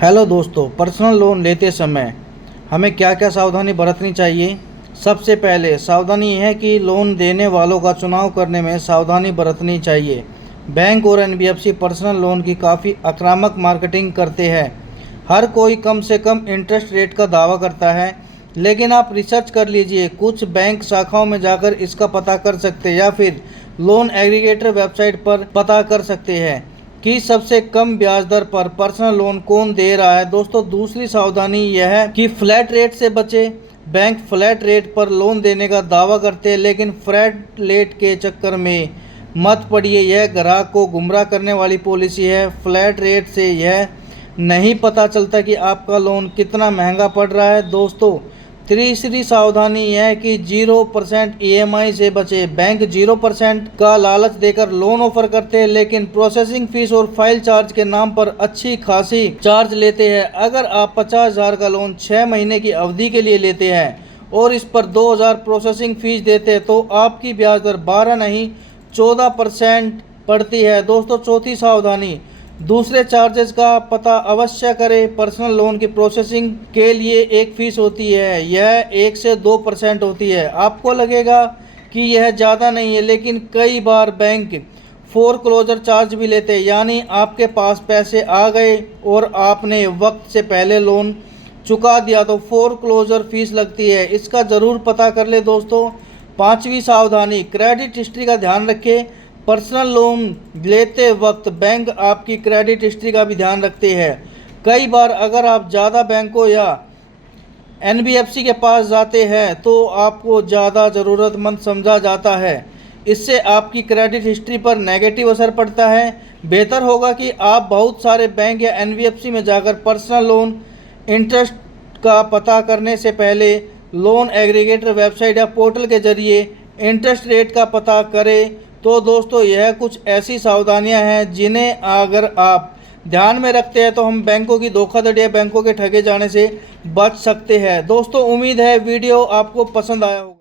Hello दोस्तों, personal loan लेते समय हमें क्या क्या सावधानी बरतनी चाहिए। सबसे पहले सावधानी यह है कि लोन देने वालों का चुनाव करने में सावधानी बरतनी चाहिए। बैंक और एनबीएफसी पर्सनल लोन की काफ़ी आक्रामक मार्केटिंग करते हैं। हर कोई कम से कम इंटरेस्ट रेट का दावा करता है, लेकिन आप रिसर्च कर लीजिए। कुछ बैंक शाखाओं में जाकर इसका पता कर सकते हैं या फिर लोन एग्रीगेटर वेबसाइट पर पता कर सकते हैं कि सबसे कम ब्याज दर पर पर्सनल लोन कौन दे रहा है। दोस्तों, दूसरी सावधानी यह है कि फ्लैट रेट से बचें। बैंक फ्लैट रेट पर लोन देने का दावा करते हैं, लेकिन फ्लैट रेट के चक्कर में मत पड़िए। यह ग्राहक को गुमराह करने वाली पॉलिसी है। फ्लैट रेट से यह नहीं पता चलता कि आपका लोन कितना महंगा पड़ रहा है। दोस्तों, तीसरी सावधानी यह है कि 0% ईएमआई से बचे। बैंक 0% का लालच देकर लोन ऑफर करते हैं, लेकिन प्रोसेसिंग फीस और फाइल चार्ज के नाम पर अच्छी खासी चार्ज लेते हैं। अगर आप 50,000 का लोन 6 महीने की अवधि के लिए लेते हैं और इस पर 2,000 प्रोसेसिंग फीस देते हैं तो आपकी ब्याज दर 12 नहीं 14% पड़ती है। दोस्तों, चौथी सावधानी, दूसरे चार्जेस का पता अवश्य करें। पर्सनल लोन की प्रोसेसिंग के लिए एक फ़ीस होती है, यह 1 से 2% होती है। आपको लगेगा कि यह ज़्यादा नहीं है, लेकिन कई बार बैंक फोरक्लोजर चार्ज भी लेते हैं, यानी आपके पास पैसे आ गए और आपने वक्त से पहले लोन चुका दिया तो फोरक्लोजर फीस लगती है। इसका ज़रूर पता कर ले। दोस्तों, पांचवी सावधानी, क्रेडिट हिस्ट्री का ध्यान रखें। पर्सनल लोन लेते वक्त बैंक आपकी क्रेडिट हिस्ट्री का भी ध्यान रखते हैं। कई बार अगर आप ज़्यादा बैंकों या एनबीएफसी के पास जाते हैं तो आपको ज़्यादा ज़रूरतमंद समझा जाता है। इससे आपकी क्रेडिट हिस्ट्री पर नेगेटिव असर पड़ता है। बेहतर होगा कि आप बहुत सारे बैंक या एनबीएफसी में जाकर पर्सनल लोन इंटरेस्ट का पता करने से पहले लोन एग्रीगेटर वेबसाइट या पोर्टल के जरिए इंटरेस्ट रेट का पता करें। तो दोस्तों, यह कुछ ऐसी सावधानियां हैं जिन्हें अगर आप ध्यान में रखते हैं तो हम बैंकों की धोखाधड़ी या बैंकों के ठगे जाने से बच सकते हैं। दोस्तों, उम्मीद है वीडियो आपको पसंद आया होगा।